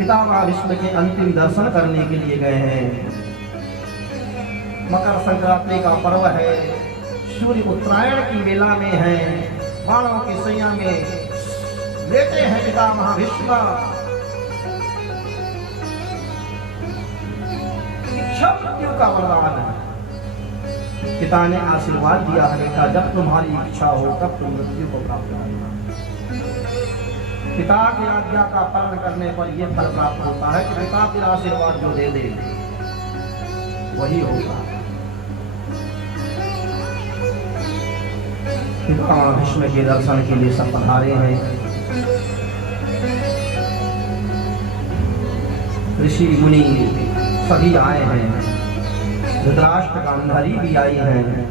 पितामह भीष्म के अंतिम दर्शन करने के लिए गए हैं। मकर संक्रांति का पर्व है, सूर्य उत्तरायण की वेला में है, बाणों की सैया में लेटे हैं पितामह भीष्म। इच्छा मृत्यु का वरदान है। पिता ने आशीर्वाद दिया है, बेटा जब तुम्हारी इच्छा हो तब तुम मृत्यु को प्राप्त करना। पिता की आज्ञा का पालन करने पर यह फल प्राप्त होता है कि पिता के आशीर्वाद जो दे दे वही होगा। पितामह भीष्म के दर्शन के लिए सब पधारे हैं। ऋषि मुनि सभी आए हैं, धृतराष्ट्र गांधारी भी आई हैं।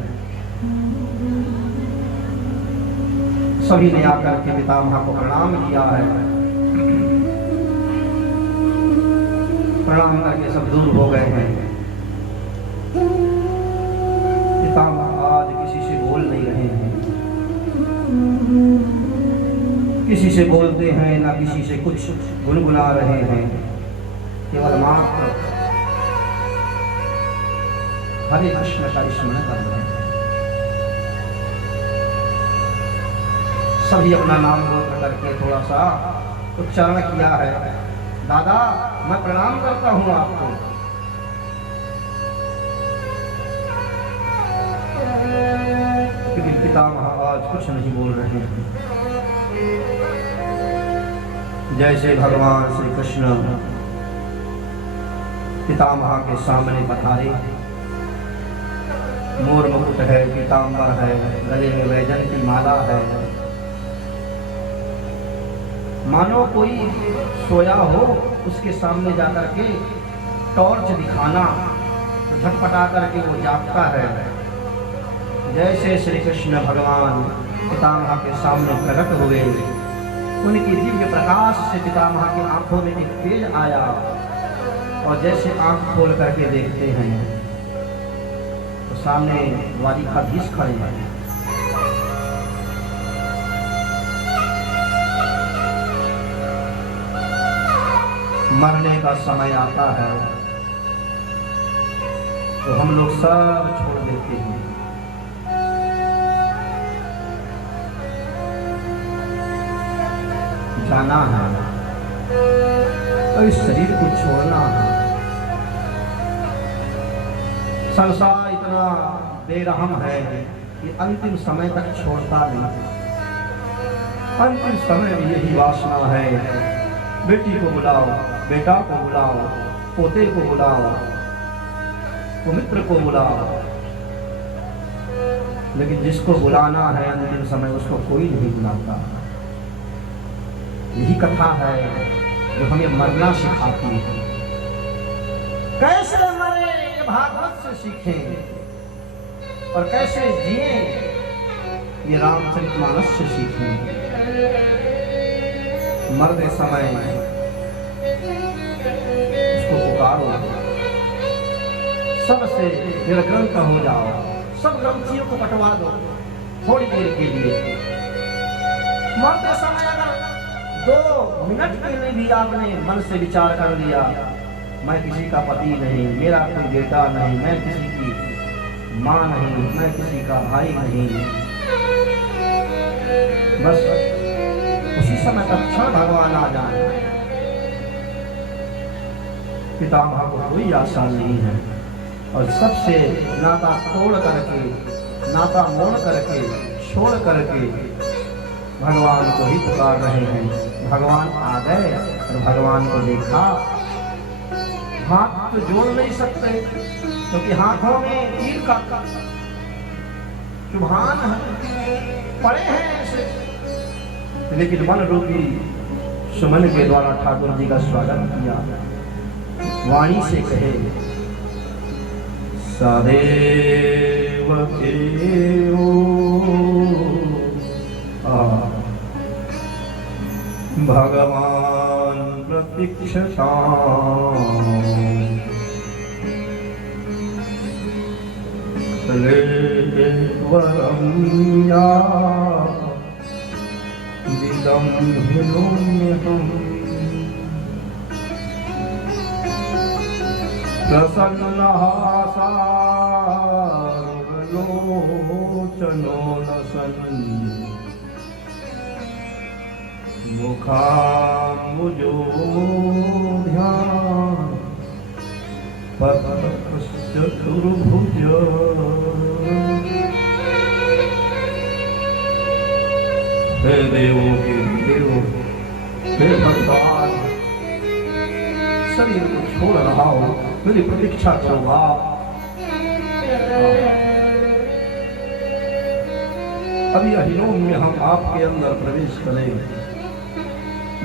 सभी ने आकर के पितामह को प्रणाम किया है। प्रणाम करके सब दूर हो गए हैं। पितामह आज किसी से बोल नहीं रहे हैं, किसी से बोलते हैं ना किसी से कुछ गुनगुना रहे हैं, केवल मात्र हरे कृष्ण का स्मरण कर रहे हैं। सभी अपना नाम गोत्र करके थोड़ा सा उच्चारण किया है। दादा मैं प्रणाम करता हूं आपको। क्योंकि पितामह आज कुछ नहीं बोल रहे हैं। जैसे भगवान श्री कृष्ण पितामह के सामने पधारे, मोर मुकुट है, पीताम्बर है, गले में वैजन की माला है, मानो कोई सोया हो उसके सामने जाकर के टॉर्च दिखाना तो झटपटा करके वो जागता है। जैसे श्री कृष्ण भगवान पितामह के सामने प्रकट हुए, उनकी दिव्य प्रकाश से पितामह की आंखों में एक तेज आया और जैसे आंख खोल करके देखते हैं तो सामने द्वारिकाधीश खड़े हैं। मरने का समय आता है तो हम लोग सब छोड़ देते हैं। जाना है तो इस शरीर को छोड़ना है। संसार इतना बेरहम है कि अंतिम समय तक छोड़ता नहीं। अंतिम समय में यही वासना है, बेटी को बुलाओ, बेटा को बुलाओ, पोते को बुलाओ, मित्र को बुलाओ, लेकिन जिसको बुलाना है अंतिम समय उसको कोई नहीं बुलाता। यही कथा है जो हमें मरना सिखाती है। कैसे मरे ये भागवत से सीखें और कैसे जिए ये रामचरितमानस से सीखें। मरते समय उसको पुकारो, सबसे निर्ग्रंथ हो जाओ, सब ग्रंथियों को पटवा दो थोड़ी देर के लिए। मरते समय अगर 2 मिनट के लिए भी आपने मन से विचार कर लिया, मैं किसी का पति नहीं, मेरा कोई बेटा नहीं, मैं किसी की माँ नहीं, मैं किसी का भाई नहीं, बस उसी समय तत्क्षण भगवान आ जाए। पितामह को कोई आशा नहीं है और सबसे नाता तोड़ करके, नाता मोड़ करके, छोड़ करके भगवान को ही पुकार रहे हैं। भगवान आ गए और भगवान को देखा। हाथ तो जोड़ नहीं सकते क्योंकि हाथों में तीर का चुभान पड़े हैं ऐसे, लेकिन मन रूपी सुमन के द्वारा ठाकुर जी का स्वागत किया। वाणी से कहे सदैव भगवान प्रतीक्षता वरम या विदम हिलोम्यहम् प्रसन्नहासारुगलोचनो लसन् मुखाम्बुजोध्यान पद्मश्चतुर्भुज। हे देवों के देव, हे भगवान, शरीर को छोड़ रहा हो, मेरी प्रतीक्षा करो आप। अभी अहिलोम में हम आपके अंदर प्रवेश करें।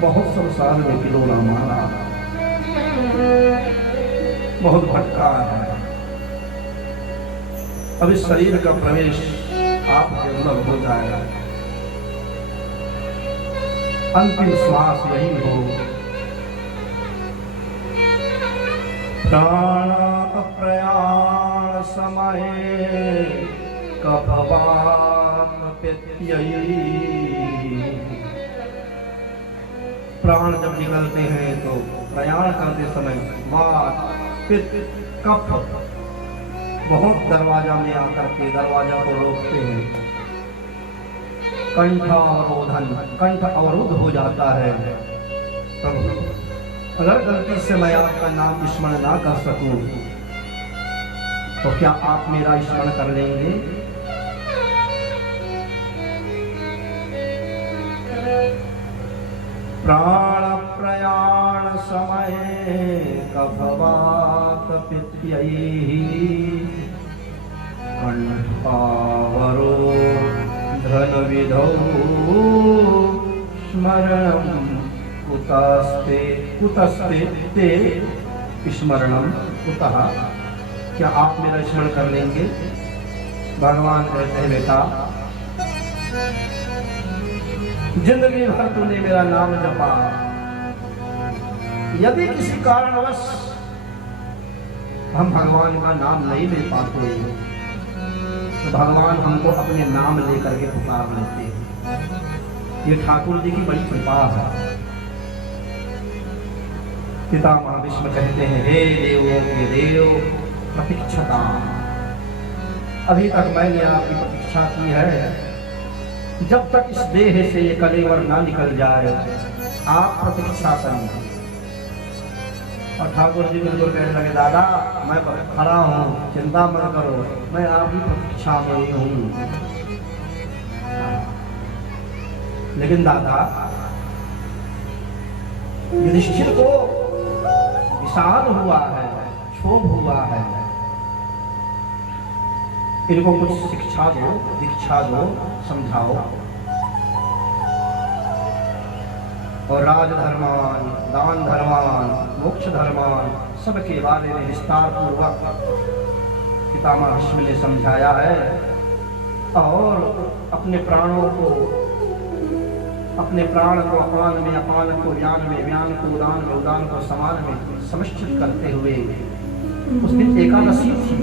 बहुत संसार में किलोना मारा, बहुत भटका है। अब इस शरीर का प्रवेश आपके अंदर हो जाएगा। अंतिम श्वास यही हो। प्राण प्रयाण समय कफवाप्ययी। प्राण जब निकलते हैं तो प्रयाण करते समय वात पित्त कफ बहुत दरवाजा में आकर के दरवाजा को रोकते हैं। कंठावरोधन, कंठ अवरुद्ध हो जाता है। प्रभु, अगर गलती से मैं आपका नाम स्मरण ना कर सकूं तो क्या आप मेरा स्मरण कर लेंगे? प्राण प्रयाण समय कफवाप्ययी कंठावरोधन विधौ स्मरणं कुतस्ते कुतस्ते ते स्मरणम कुतः। क्या आप मेरा स्मरण कर लेंगे? भगवान कहते हैं बेटा, जिंदगी भर तूने मेरा नाम जपा, यदि किसी कारणवश हम भगवान का नाम नहीं ले पाते तो भगवान हमको अपने नाम लेकर के पुकार लेते हैं। ये ठाकुर जी की बड़ी कृपा है। पितामह भीष्म कहते हैं, हे देवों के देव प्रतीक्षता, अभी तक मैंने आपकी प्रतीक्षा की है। जब तक इस देह से ये कलेवर ना निकल जाए आप प्रतीक्षा करेंगे। और ठाकुर जी बिल्कुल कहने लगे, दादा मैं खड़ा हूँ, चिंता मत करो, मैं आपकी प्रतीक्षा में ही हूँ। लेकिन दादा, युधिष्ठिर को विषाद हुआ है, क्षोभ हुआ है, इनको कुछ शिक्षा दो, दीक्षा दो, समझाओ। और राजधर्मान, दान धर्मान, मोक्ष धर्मान सबके बारे में विस्तार पूर्वक पितामह भीष्म ने समझाया है। और अपने प्राणों को, अपने प्राण को अपान में, अपान को व्यान में, व्यान को उदान में, उदान को समान में समिष्ट करते हुए उस दिन एकादशी थी।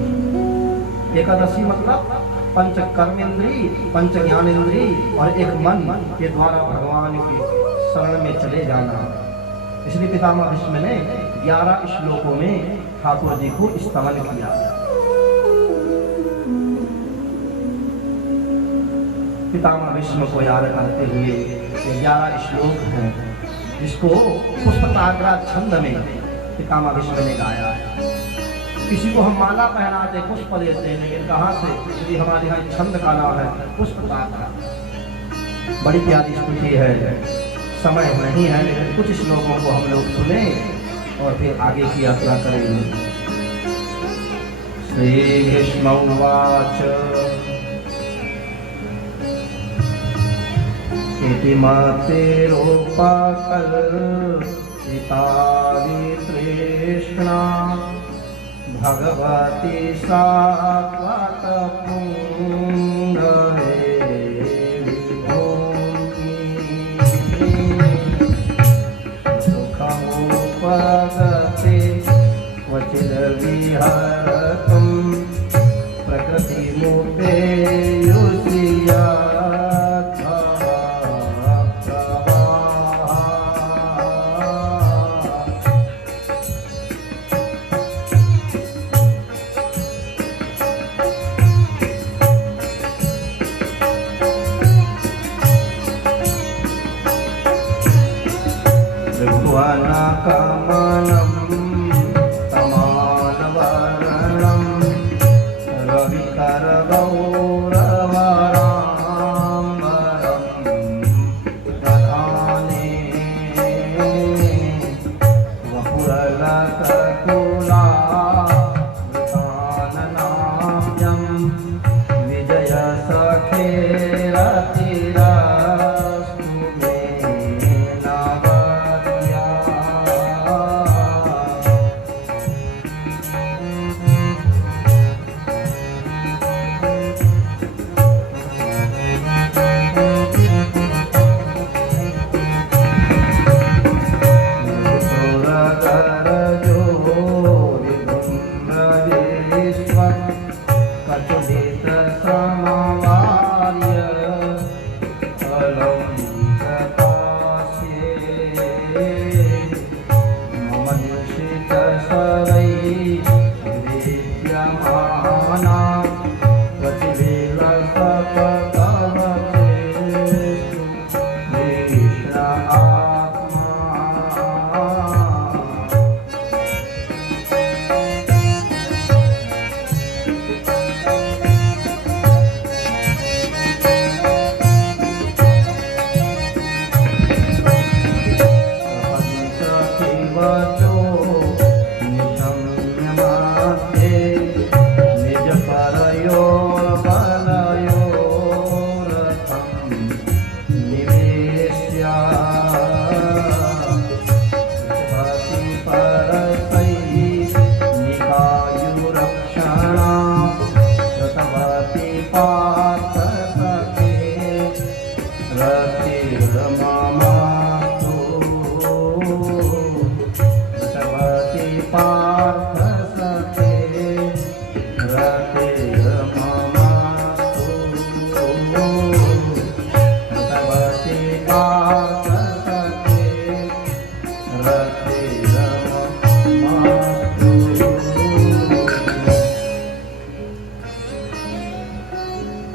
एकादशी मतलब पंच कर्मेंद्री, पंच ज्ञानेंद्री और एक मन के द्वारा भगवान के शरण में चले जाना। इसलिए पितामह भीष्म ने 11 श्लोकों में ठाकुर जी को स्तवन किया। पितामह भीष्म को याद करते हुए 11 श्लोक हैं, जिसको पुष्पताग्रा छंद में पितामह भीष्म ने गाया। किसी को हम माला पहनाते, पुष्प देते हैं, लेकिन कहाँ से? यदि हमारे यहाँ छंद का नाम है पुष्पताग्रा। बड़ी प्यारी स्तुति है। समय नहीं है, लेकिन कुछ श्लोकों को हम लोग सुने और फिर आगे की यात्रा करेंगे। श्री भीष्म उवाच इति मातेरोपकल्पिता वितृष्णा भगवती सात्वतपुण्डरे सुखमुपगते क्वचिद्विहरतुं प्रकृतिमुपे युष्या कमलं तमालवर्णं रविकरगौरवराम्बरं दधाने वपुरलककुलावृताननाम्यं विजयसखेरतिरस्तु मे नवद्या।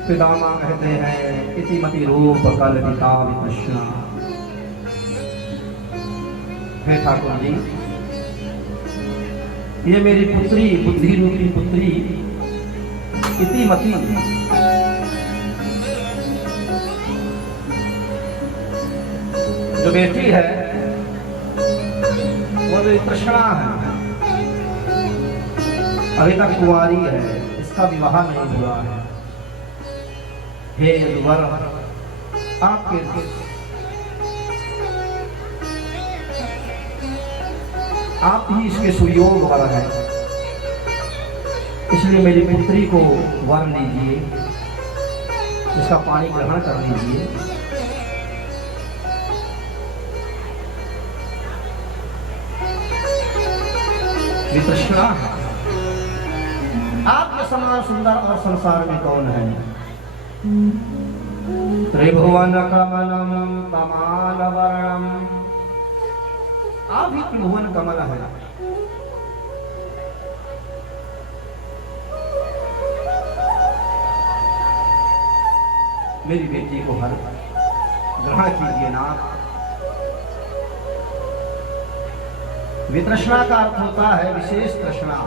पितामह कहते हैं इतिमति रूप कल्पिता वितृष्णा। हे ठाकुर जी, ये मेरी पुत्री, बुद्धि रूपी पुत्री इतिमति जो बेटी है वो मेरी तृष्णा है, अभी तक कुंवारी है, इसका विवाह नहीं हुआ है। हे वर, आपके आप ही इसके सुयोग वर है, इसलिए मेरी पुत्री को वर लीजिए, इसका पानी ग्रहण कर लीजिए। वितृष्णा, आपके समान सुंदर और संसार में कौन है? त्रिभुवन कमलम तमालवर्णम, आप ही त्रिभुवन कमल है। मेरी बेटी को हर ग्रहण कीजिए नाथ। वितृष्णा का अर्थ होता है विशेष तृष्णा।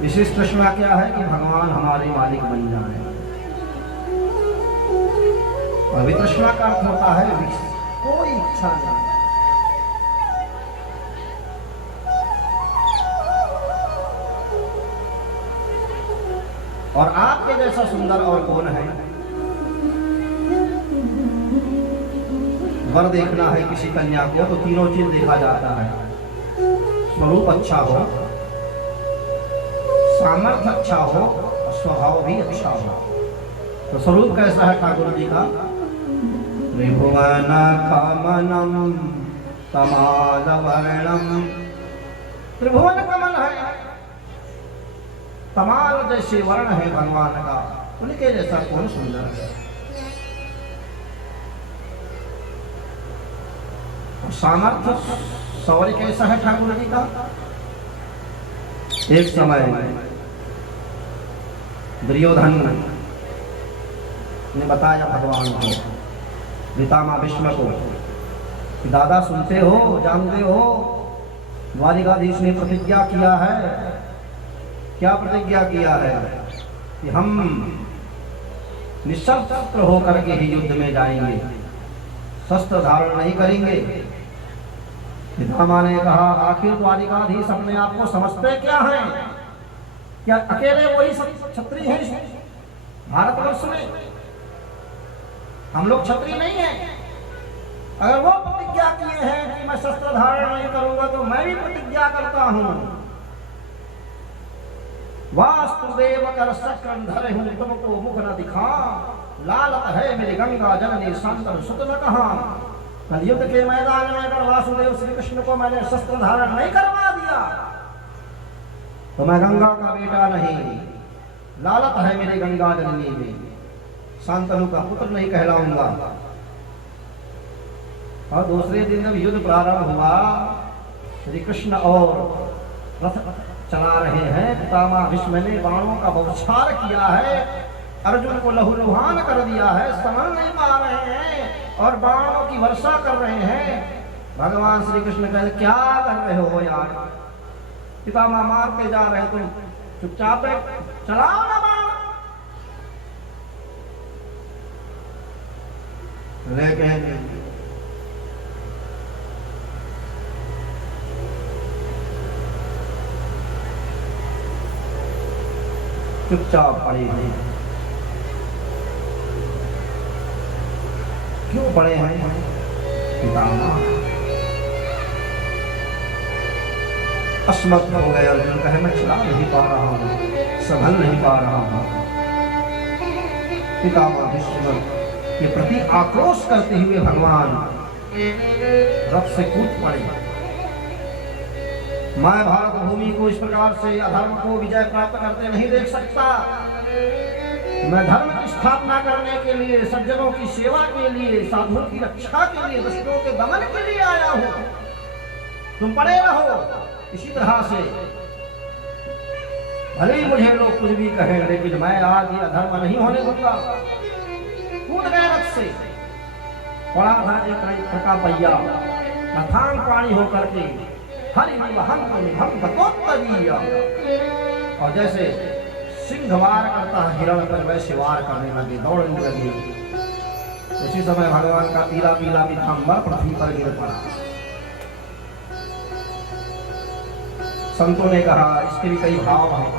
विशेष तृष्णा क्या है कि भगवान हमारे मालिक बन जाए, और वितृष्णा का अर्थ होता है कोई इच्छा नहीं। और आपके जैसा सुंदर और कौन है? वर देखना है किसी कन्या को तो तीनों चीज देखा जाता है। स्वरूप अच्छा हो, सामर्थ्य अच्छा हो और स्वभाव भी अच्छा हो। तो स्वरूप कैसा है ठाकुर जी का? त्रिभुवन कमलम तमालवर्णम, त्रिभुवन कमल है, तमाल जैसे वर्ण है भगवान का, उनके जैसा कौन सुंदर है? सामर्थ्य सौर्य कैसा है ठाकुर जी का? एक समय दुर्योधन ने बताया भगवान को, पितामह भीष्म को, कि दादा सुनते हो, जानते हो, द्वारिकाधीश ने प्रतिज्ञा किया है। क्या प्रतिज्ञा किया है? कि हम निशस्त्र होकर के ही युद्ध में जाएंगे, शस्त्र धारण नहीं करेंगे। पितामह ने कहा, आखिर द्वारिकाधीश अपने आप को समझते क्या हैं? क्या अकेले वही क्षत्रिय हैं भारतवर्ष में? हम लोग क्षत्रिय नहीं हैं। अगर वो प्रतिज्ञा किए हैं कि मैं शस्त्र धारण नहीं करूंगा, तो मैं भी प्रतिज्ञा करता हूं। वास्तुदेव कर सकंधर हूं, तुमको मुख न दिखा, लालत है मेरी गंगा जननी शांतनु सुत न कहा। कल युद्ध के मैदान में अगर वासुदेव श्री कृष्ण को मैंने शस्त्र धारण नहीं करवा दिया, तो मैं गंगा का बेटा नहीं, लालत है मेरी गंगा जननी में, शांतनु का पुत्र नहीं कहलाऊंगा। और दूसरे दिन जब युद्ध प्रारंभ हुआ, श्री कृष्ण और रथ चला रहे हैं, पितामह भीष्म ने बाणों का बौछार किया है, अर्जुन को लहूलुहान कर दिया है, संभल नहीं पा रहे हैं और बाणों की वर्षा कर रहे हैं। भगवान श्री कृष्ण कहते, क्या कर रहे हो यार? पितामह मारते जा रहे, तुम चुपचाप चलाओ ना बाण। लेकिन चुपचाप पड़े हैं। क्यों पड़े हैं? पितामह असमर्थ हो गए। अर्जुन कहे, मैं चला नहीं पा रहा हूं, संभल नहीं पा रहा हूं। पितामह भीष्म के प्रति आक्रोश करते हुए भगवान रथ से कूद पड़े। मैं भारत भूमि को इस प्रकार से अधर्म को विजय प्राप्त करते नहीं देख सकता। मैं धर्म की स्थापना करने के लिए, सज्जनों की सेवा के लिए, साधुओं की रक्षा के लिए, दुष्टों के दमन के लिए आया हूं। तुम पड़े रहो इसी तरह से। भले ही मुझे लोग कुछ भी कहें, लेकिन मैं आज ये अधर्म नहीं होने दूंगा। कूद गए रथ से। पड़ा था एक का पहिया, मथान प्राणी होकर के और जैसे सिंह वार करता है हिरण पर, वैसे वार करने लगे, दौड़ने लगे। उसी समय भगवान का पीला पीला पीताम्बर पृथ्वी पर गिर पड़ा। संतों ने कहा, इसके भी कई भाव हैं।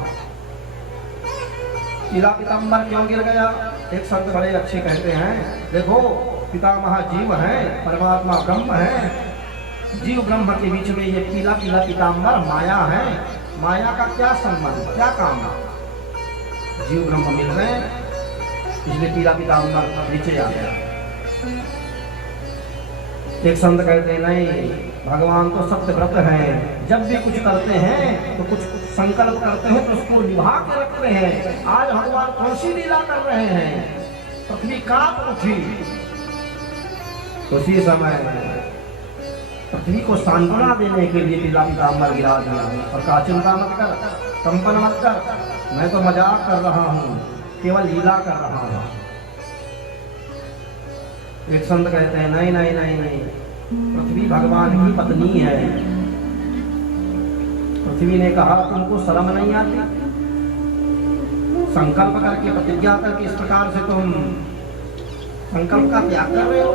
पीला पीताम्बर क्यों गिर गया? एक संत बड़े अच्छे कहते हैं, देखो पितामह जीव है, परमात्मा ब्रह्म है। जीव ब्रह्म के बीच में ये पीला पीला पीताम्बर माया है। माया का क्या संबंध, क्या काम? जीव ब्रह्म मिल रहे हैं, इसलिए पीला पीताम्बर नीचे आ गया। एक संत कहते हैं, नहीं, भगवान तो सत्यव्रत हैं। जब भी कुछ करते हैं तो कुछ संकल्प करते हैं तो उसको निभा के रखते हैं। आज भगवान कौन सी लीला कर रहे हैं? पृथ्वी कांप उठी। उसी समय पृथ्वी को सांत्वना देने के लिए पीला पीताम्बर गिरा दिया। और कहा, चिंता मत कर, कंपन मत कर, मैं तो मजाक कर रहा हूँ, केवल लीला कर रहा हूँ। एक संत कहते हैं, नहीं नहीं नहीं नहीं, पृथ्वी भगवान की पत्नी है। पृथ्वी ने कहा, तुमको शर्म नहीं आती? संकल्प करके, प्रतिज्ञा करके इस प्रकार से तुम संकल्प का त्याग कर रहे हो।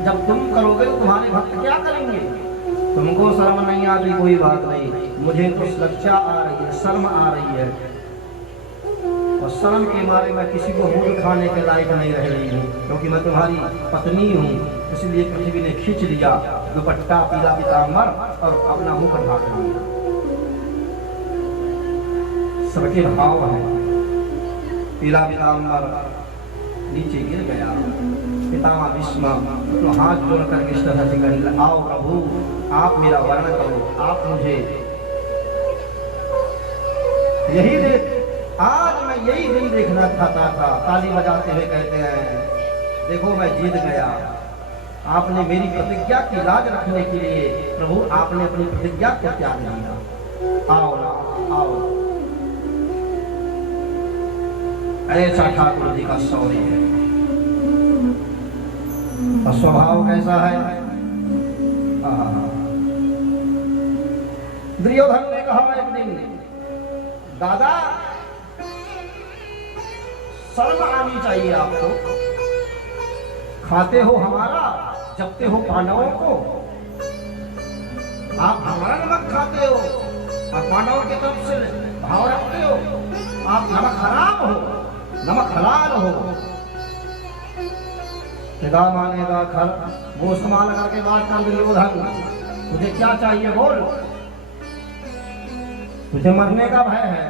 जब तुम करोगे तो तुम्हारे भक्त क्या करेंगे? तुमको शर्म नहीं आती, कोई बात नहीं, मुझे तो लज्जा आ रही है, शर्म आ रही है। और शर्म के मारे मैं किसी को मुंह दिखाने के लायक नहीं रह रही हूँ, क्योंकि मैं तुम्हारी पत्नी हूँ। इसलिए पृथ्वी ने खींच लिया दुपट्टा पीला पीताम्बर और अपना मुख ढाक लिया। सबके भाव है। पीला पीताम्बर नीचे गिर गया। पितामह भीष्म तो हाथ जोड़ करके इस तरह से कहे, आओ प्रभु, आप मेरा वर्णन करो, आप मुझे यही देख, आज मैं यही दिन देखना चाहता था। ताली बजाते हुए कहते हैं, देखो मैं जीत गया। आपने मेरी प्रतिज्ञा की लाज रखने के लिए प्रभु आपने अपनी प्रतिज्ञा को त्याग दिया। आओ आओ। ऐसा ठाकुर जी का शौर्य है। और स्वभाव कैसा है? दुर्योधन ने कहा एक दिन, दादा शर्म आनी चाहिए आपको, खाते हो हमारा, जपते हो पांडवों को, आप हमारा नमक खाते हो और पांडवों की तरफ से भाव रखते हो, आप नमक हराम हो, नमक हलाल हो। पिता मानेगा खर वो इस्तेमाल करके बात कर, दुर्योधन तुझे क्या चाहिए बोल, तुझे मरने का भय है,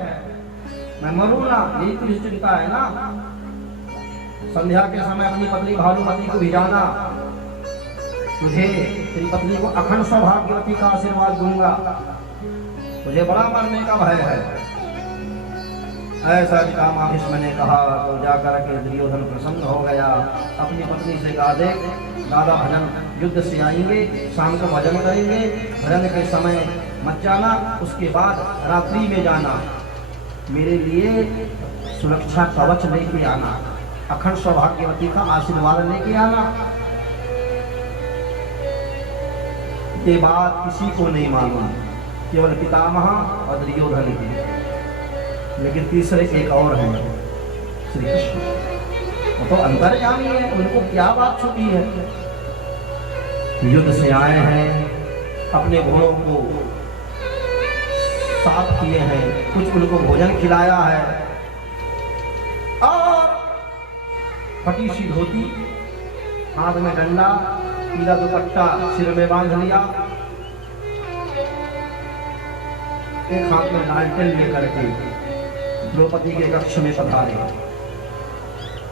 मैं मरूं ना, यही तुझे चिंता है ना। संध्या के समय अपनी पत्नी भानुमति को भिजाना, तुझे तेरी पत्नी को अखंड सौभाग्यवती का आशीर्वाद दूंगा, तुझे बड़ा मरने का भय है। ऐसा पितामह भीष्म ने कहा तो जाकर के दुर्योधन प्रसन्न हो गया, अपनी पत्नी से कहा, देख दादा भजन युद्ध से आएंगे, शाम को भजन करेंगे, भजन के समय मत जाना, उसके बाद रात्रि में जाना, मेरे लिए सुरक्षा कवच लेके आना, अखंड सौभाग्यवती का आशीर्वाद लेके आना। ये बात किसी को नहीं मालूम, केवल पितामह और दुर्योधन की, लेकिन तीसरे एक और हैं श्री कृष्ण, वो तो अंतर्यामी है, उनको क्या बात छुपी है। युद्ध से आए हैं, अपने घोड़ों को साफ किए हैं, कुछ उनको भोजन खिलाया है और फटी सी धोती, हाथ में डंडा, पीला दुपट्टा सिर में बांध लिया, एक हाथ में लालटेन लेकर के द्रौपदी के कक्ष में पधारे।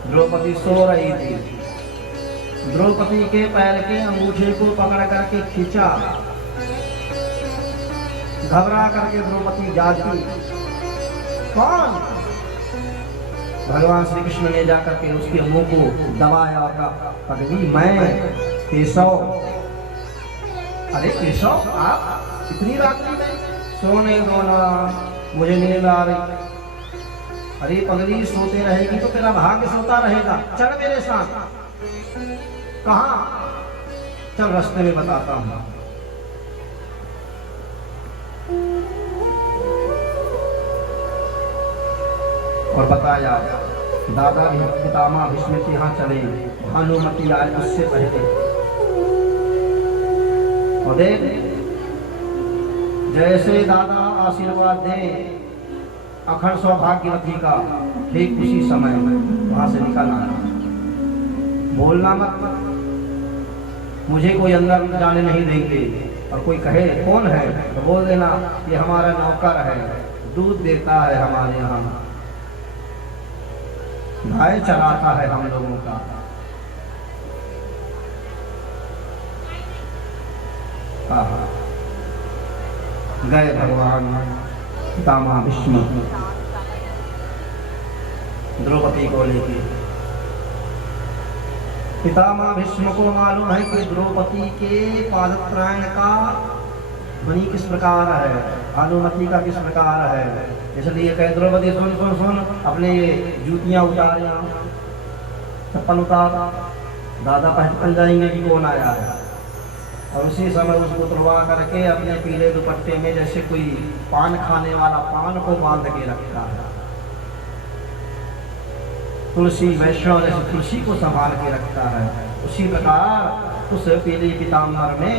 द्रौपदी सो रही थी, द्रौपदी के पैर के अंगूठे को पकड़ करके खींचा, घबरा करके द्रौपदी जागी, कौन? भगवान श्री कृष्ण ने जाकर के उसके मुंह को दबाया और कहा, पगली मैं केशव। अरे केशव आप इतनी रात्रि में? सोने दो ना, मुझे नींद आ रही। अरे पगली सोते रहेगी तो तेरा भाग्य सोता रहेगा, चल मेरे साथ। कहाँ? चल रास्ते में बताता हूं। और बताया दादा भी पितामह भीष्म के यहाँ चले, भानुमति आए उससे पहले, और देख जैसे दादा आशीर्वाद दे अखंड सौभाग्यवती का, ठीक उसी समय वहां से निकल आना, बोलना मत, मुझे कोई अंदर जाने नहीं देंगे, और कोई कहे कौन है तो बोल देना ये हमारा नौकर है, दूध देता है हमारे यहाँ, गाय चराता है हम लोगों का। गए भगवान पितामह भीष्म द्रौपदी को लेके। पितामह भीष्म को मालूम है कि द्रौपदी के पादत्रायण का ध्वनि किस प्रकार है, भानुमति का किस प्रकार है, इसलिए कहे द्रौपदी सुन सुन सुन, अपने जूतियां उतार, चप्पल उतार, दादा पहचान जाएंगे कि कौन आया है। और उसी समय उसको तुड़वा करके अपने पीले दुपट्टे में जैसे कोई पान खाने वाला पान को बांध के रखता है, तुलसी वैष्णव जैसे तुलसी को संभाल के रखता है, उसी प्रकार उस पीले पीताम्बर में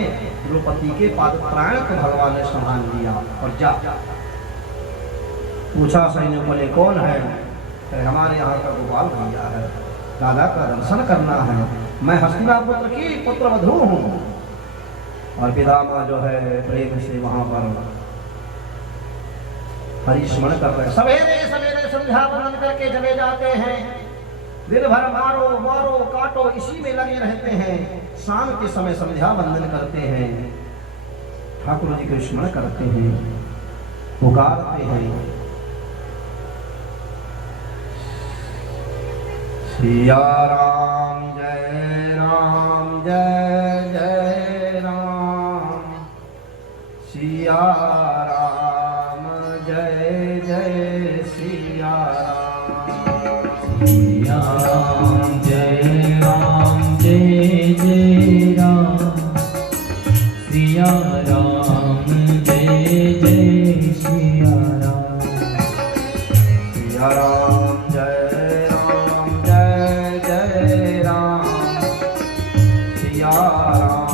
द्रौपदी के पादत्रायण को भगवान ने संभाल लिया। और जा पूछा सैनिकों ने कौन है, हमारे यहाँ का गोपाल भैया है, दादा का दर्शन करना है, मैं हस्तिनापुत्र की पुत्रवधू हूँ। और पितामह जो है प्रेम से वहां पर हरिस्मरण कर रहे, सवेरे सवेरे संध्या वंदन करके चले जाते हैं, दिन भर मारो मारो काटो इसी में लगे रहते हैं, शाम के समय संध्या वंदन करते हैं, ठाकुर जी को स्मरण करते हैं, पुकारते हैं, सिया राम जय राम जय जय राम, सिया राम जय जय सिया राम, सिया राम जय जय राम, सिया राम जय जय सिया राम। सिया राम जय जय राम। सिया राम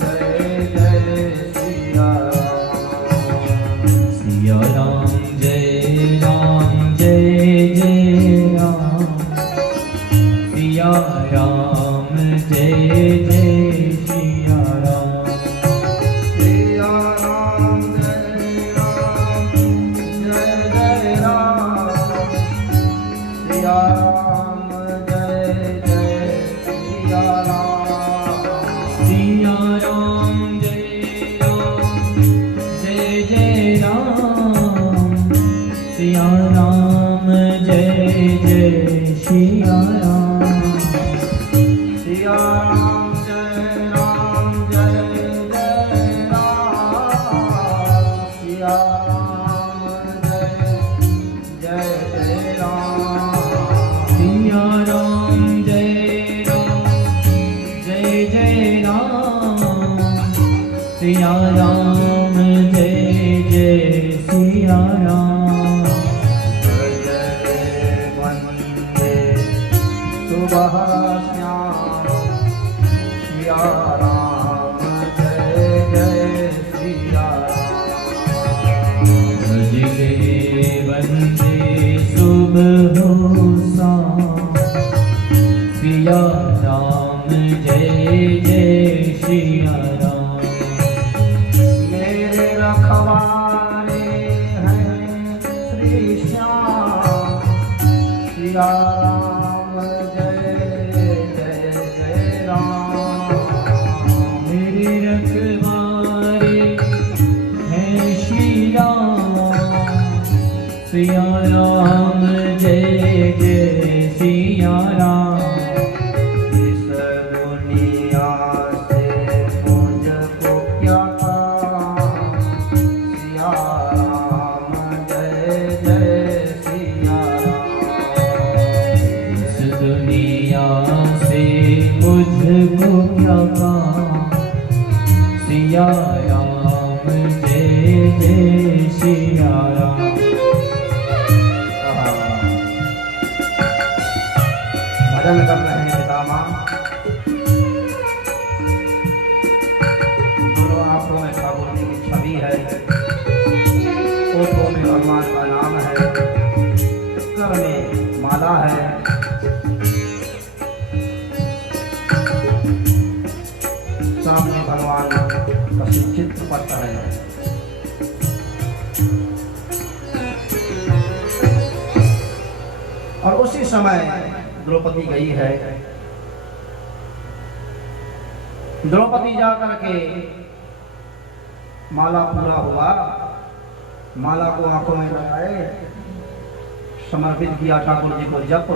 जय जय सिया राम। सिया राम जय जय राम। सिया राम जय जय सिया राम। सिया राम जय जय राम। सिया राम जय जय सिया राम। सिया राम जय जय राम। सिया राम जय जय सिया राम। सिया राम जय जय राम। सिया राम जय जय राम। सिया राम जय जय राम। सिया राम जय जय सिया राम। जय वंदे सुबह श्याम। सिया राम जय जय सिया राम। भजले वंदे सुबह शाम। सिया राम जय जय सिया राम। मेरे रखवारे हैं श्री श्याम। सिया राम जय जय राम। मेरे रखवारे हैं श्री राम। सिया राम जय जय सिया राम। इस दुनिया से मुझको क्या काम। सिया राम जय जय सिया राम। इस दुनिया से मुझको क्या काम। सिया राम जय जय सिया राम। भजन कर रहे हैं पितामह। दोनों आंखों में ठाकुर जी की छवि है। ओठों में भगवान का नाम है। कर में माला है। सामने भगवान का चित्र पत्र है। और उसी समय द्रौपदी गई है। द्रौपदी जाकर के माला पूरा हुआ। माला को आंखों में लगाए, समर्पित किया ठाकुर जी को। जब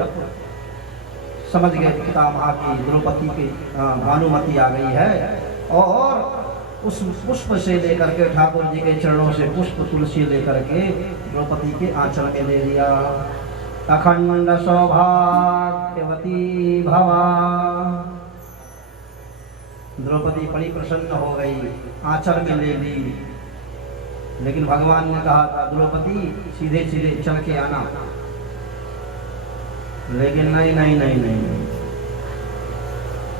समझ गए पितामह की द्रौपदी की भानुमति आ गई है। और उस पुष्प से लेकर के ठाकुर जी के चरणों से पुष्प तुलसी लेकर के द्रौपदी के आंचल में ले लिया। अखंड सौभाग्यवती भवा। द्रौपदी बड़ी प्रसन्न हो गई, आंचल में ले ली। लेकिन भगवान ने कहा था द्रौपदी सीधे सीधे चल के आना। लेकिन नहीं नहीं नहीं नहीं।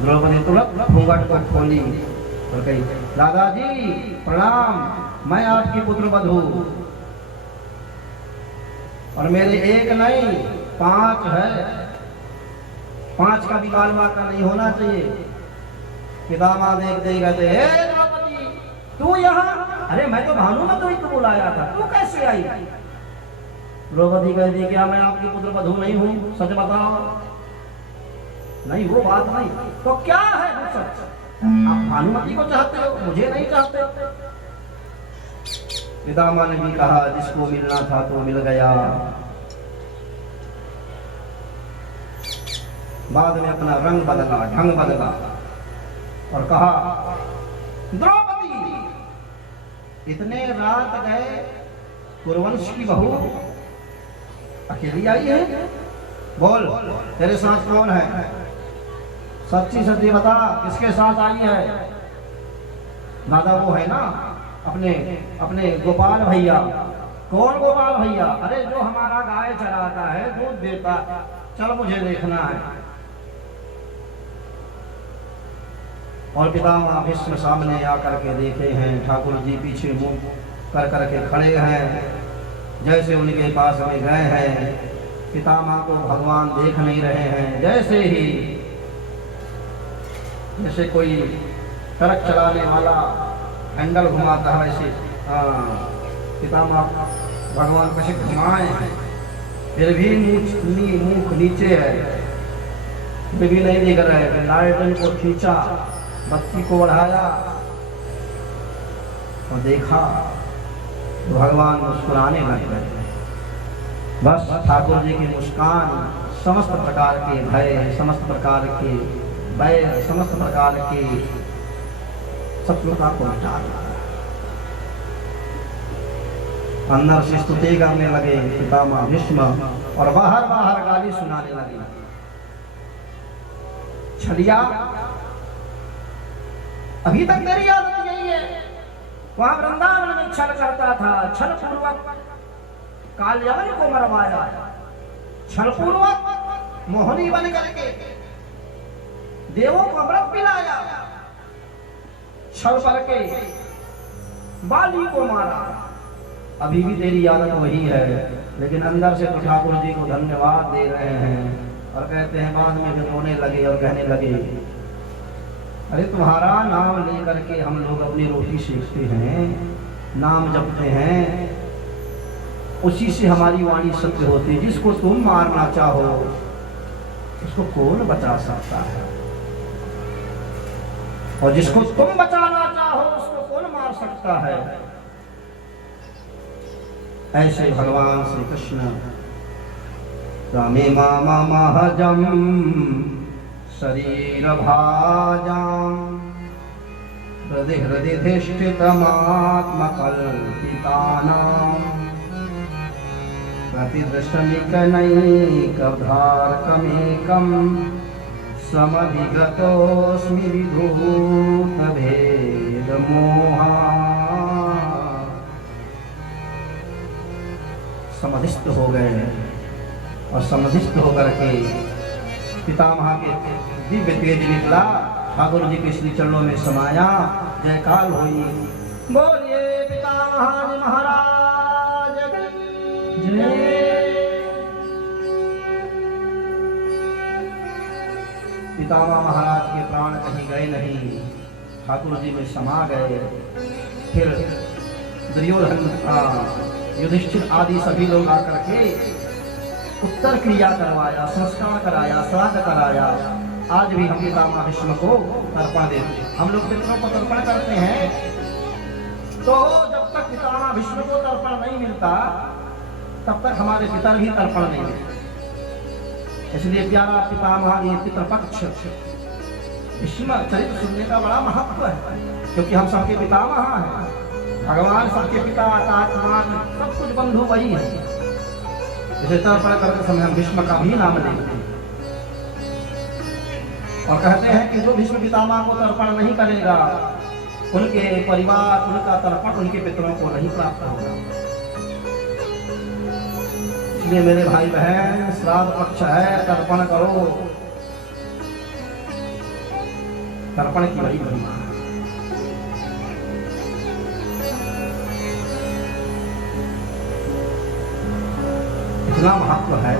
द्रौपदी तुरंत घूंघट को खोली और कही, दादाजी प्रणाम, मैं आपकी पुत्र वधू। और मेरे एक नहीं 5 है। 5 का भी मालवा का नहीं होना चाहिए। पितामह देख दे कहते, हे द्रौपदी तू यहाँ? अरे मैं तो भानुमति को बुलाया था, तू कैसे आई? द्रौपदी कहती, क्या मैं आपकी पुत्र वधू नहीं हूँ? सच बताओ। नहीं वो बात नहीं, तो क्या है वो सच? आप भानुमति को चाहते हो, मुझे नहीं चाहते। पितामह ने भी कहा, जिसको मिलना था तो मिल गया। बाद में अपना रंग बदला, ढंग बदला और कहा, द्रौपदी इतने रात गए, कुरुवंश की बहू अकेली आई है? बोल तेरे साथ कौन है? सच्ची सच्ची बता, किसके साथ आई है? दादा वो है ना अपने अपने गोपाल भैया। कौन गोपाल भैया? अरे जो हमारा गाय चराता है, दूध देता, चल मुझे देखना है। और पितामह भीष्म सामने आकर के देखे हैं, ठाकुर जी पीछे मुंह कर करके खड़े हैं, जैसे उनके पास में गए हैं। पितामह को भगवान देख नहीं रहे हैं, जैसे कोई ट्रक चलाने वाला हैंडल घुमाता है वैसे पितामह भगवान कैसे घुमाए हैं, फिर भी मुख नीचे है, फिर भी नहीं दिख रहे। लालटेन को खींचा, बत्ती को बढ़ाया और देखा तो भगवान मुस्कुराने लग गए। बस ठाकुर जी की मुस्कान समस्त प्रकार के भय, समस्त प्रकार के बैर, समस्त प्रकार के शत्रुता को मिटा दिया। अंदर से स्तुति करने लगे पितामह भीष्म और बाहर बाहर गाली सुनाने लगे। छलिया, अभी तक मेरी आदत यही है, वहां वृंदावन में छल करता था, छल पूर्वक काल्यायन को मरवाया, छल पूर्वक मोहनी बन करके देवों को अमृत पिलाया, छल करके बाली को मारा। अभी भी तेरी आदत वही है, लेकिन अंदर से तो ठाकुर जी को धन्यवाद दे रहे हैं और कहते हैं, बाद में जब रोने लगे और कहने लगे, अरे तुम्हारा नाम लेकर के हम लोग अपनी रोटी सीखते हैं, नाम जपते हैं, उसी से हमारी वाणी सत्य होती है। जिसको तुम मारना चाहो उसको कौन बचा सकता है, और जिसको तुम बचाना चाहो उसको कौन मार सकता है। ऐसे भगवान श्री कृष्ण रामे मामा महजम शरीर भाजाम हृदय हृदय धिष्ठितमात्मकल्पितानां प्रतिदृशमिकनैकधार्कमेकं समभिगतोऽस्मि विधूतभेदमोहा। समाधिस्थ हो गए और समाधिस्थ होकर के पितामह के दिव्य तेज निकला, ठाकुर जी के श्री चरणों में समाया। जयकाल हुई, बोलिए पितामह जी महाराज जय। पितामह महाराज के प्राण कहीं गए नहीं, ठाकुर जी में समा गए। फिर दुर्योधन युधिष्ठिर आदि सभी लोग आकर के उत्तर क्रिया करवाया, संस्कार कराया, श्राद्ध कराया। आज भी हम पितामह भीष्म को तर्पण देते हैं। हम लोग पितरों को तर्पण करते हैं, तो जब तक पितामह भीष्म को तर्पण नहीं मिलता तब तक हमारे पितर भी तर्पण नहीं मिलते। इसलिए प्यारा पितामह ये पितृपक्ष भीष्म चरित्र सुनने का बड़ा महत्व है, क्योंकि हम सबके पितामह हैं। भगवान सबके पिता, आत्मान, सब कुछ बंधु वही है। इसे तर्पण करते समय हम भीष्म का भी नाम लेते हैं और कहते हैं कि जो भीष्म पितामह को तर्पण नहीं करेगा, उनके परिवार, उनका तर्पण उनके पितरों को नहीं प्राप्त होगा। इसलिए मेरे भाई बहन, श्राद्ध पक्ष है, तर्पण करो। तर्पण की बड़ी महिमा है। इतना महत्व है।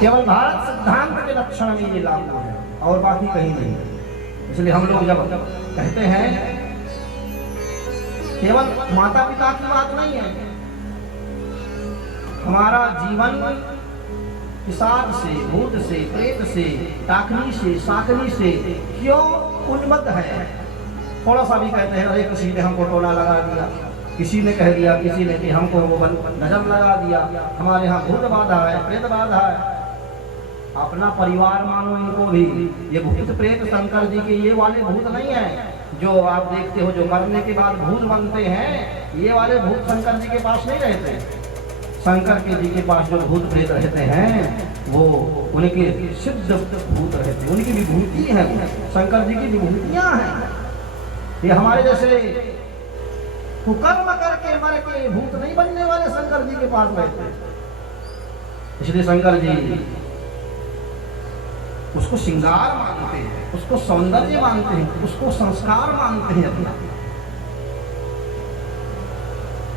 केवल भारत सिद्धांत के लक्षण में ये लागू है और बाकी कहीं नहीं। इसलिए हम लोग जब कहते हैं, केवल माता पिता की बात नहीं है, हमारा जीवन पिशाच से, भूत से, प्रेत से, टाकनी से, साकनी से क्यों उन्मत्त है। थोड़ा सा भी कहते हैं, अरे किसी ने हमको टोला लगा दिया, किसी ने कह दिया, किसी ने कि हमको वो नजर लगा दिया, हमारे यहाँ भूत बाधा है, प्रेत बाधा है। अपना परिवार मानो इनको भी। ये भूत प्रेत शंकर जी के ये वाले भूत नहीं है जो आप देखते हो, जो मरने के बाद भूत बनते हैं। ये वाले भूत शंकर जी के पास नहीं रहते। शंकर के जी के पास जो भूत प्रेत रहते हैं वो उनके सिद्ध भूत रहते, उनकी विभूति है, शंकर जी की विभूतियां हैं। ये हमारे जैसे कुकर्म करके मर के भूत नहीं बनने वाले शंकर जी के पास रहते। इसलिए शंकर जी उसको श्रृंगार मानते हैं, उसको सौंदर्य मानते हैं, उसको संस्कार मानते हैं अपना।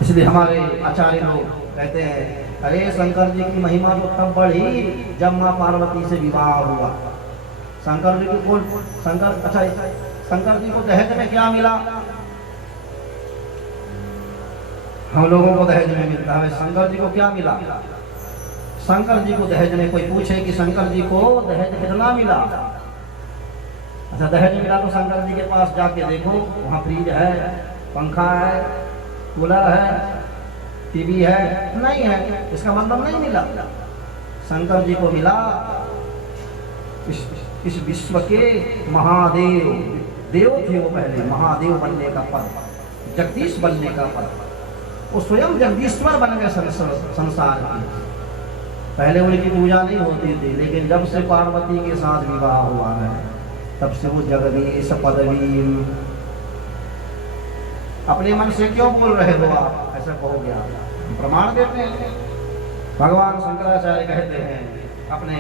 इसलिए हमारे आचार्य लोग कहते हैं, अरे शंकर जी की महिमा तो तब बढ़ी जब माँ पार्वती से विवाह हुआ। शंकर जी को शंकर जी को दहेज में क्या मिला? हम लोगों को दहेज में मिलता है, शंकर जी को क्या मिला? शंकर जी को दहेज में, कोई पूछे कि शंकर जी को दहेज कितना मिला? अच्छा, दहेज मिला तो शंकर जी के पास जाके देखो, वहाँ फ्रिज है, पंखा है, कूलर है, टीवी है, नहीं है, इसका मतलब नहीं मिला। शंकर जी को मिला इस विश्व के महादेव, देव थे वो पहले, महादेव बनने का पद, जगदीश बनने का पद, वो स्वयं जगदीश्वर बन गए संसार की। पहले उनकी पूजा नहीं होती थी, लेकिन जब से पार्वती के साथ विवाह हुआ है तब से वो जगदीश पदवी। अपने मन से क्यों बोल रहे हो आप, ऐसा कहोगे आप, प्रमाण देते हैं। भगवान शंकराचार्य कहते हैं अपने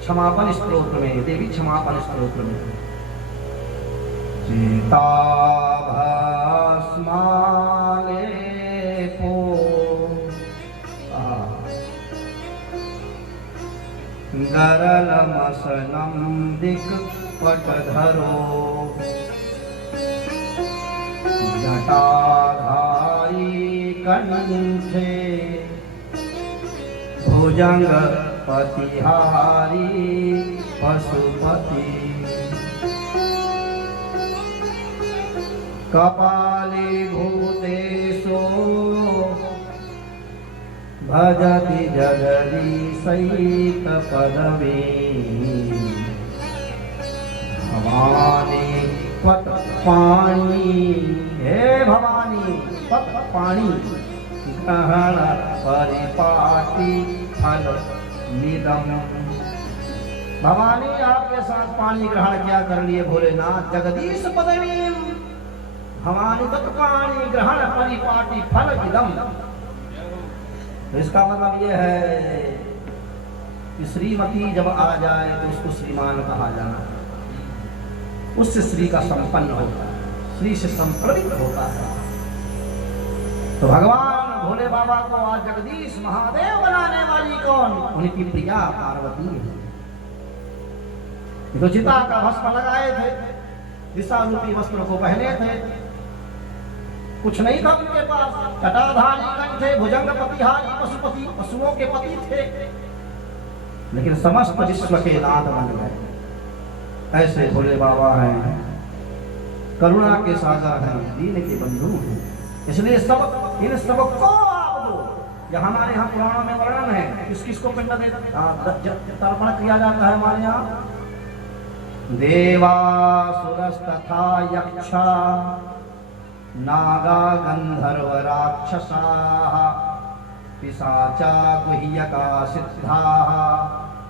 क्षमापन स्तोत्र में, देवी क्षमापन स्तोत्र में, सीता भस्माले को गरल मसनम दिक पटधरो जटाधारी कंठे भुजंग पतिहारी पशुपति कपाली भूतेशो भजति जगदीशैक पदवी भवानी त्वत्पाणि, हे भवानी त्वत्पाणि ग्रहण परिपाटी फल निदम। भवानी आपके साथ पानी ग्रहण क्या कर लिए भोलेनाथ, जगदीश पदवी भवानी तत्पाणी ग्रहण परिपाटी फल निदम। तो इसका मतलब यह है कि श्रीमती जब आ जाए तो उसको श्रीमान कहा जाना, उससे श्री का संपन्न होता है, श्री से संप्रवित होता है। तो भगवान भोले बाबा को आज जगदीश महादेव बनाने वाली कौन? उनकी प्रिया पार्वती है। तो चिता का भस्म लगाए थे, दिशा रूपी वस्त्र को पहने थे, कुछ नहीं था उनके पास, जटाधारी कंठे भुजंग पतिहारी पशुपति, पशुओं के पति थे, लेकिन समस्त विश्व के नाथ बन गए। ऐसे भोले बाबा हैं, करुणा के सागर हैं, दीन के बंधु हैं। इसलिए सब इन सबको आप दो। यह हमारे यहाँ पुराणों में वर्णन है, किस किस को पिंड तर्पण किया जाता है हमारे यहाँ? देवासुरस्तथा यक्षा नागा गंधर्व राक्षसाः पिशाचा गुह्यका सिद्धाः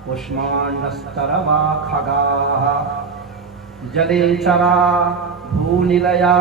कुष्माण्डस्तरवा खगाः जलेचरा भूनिलया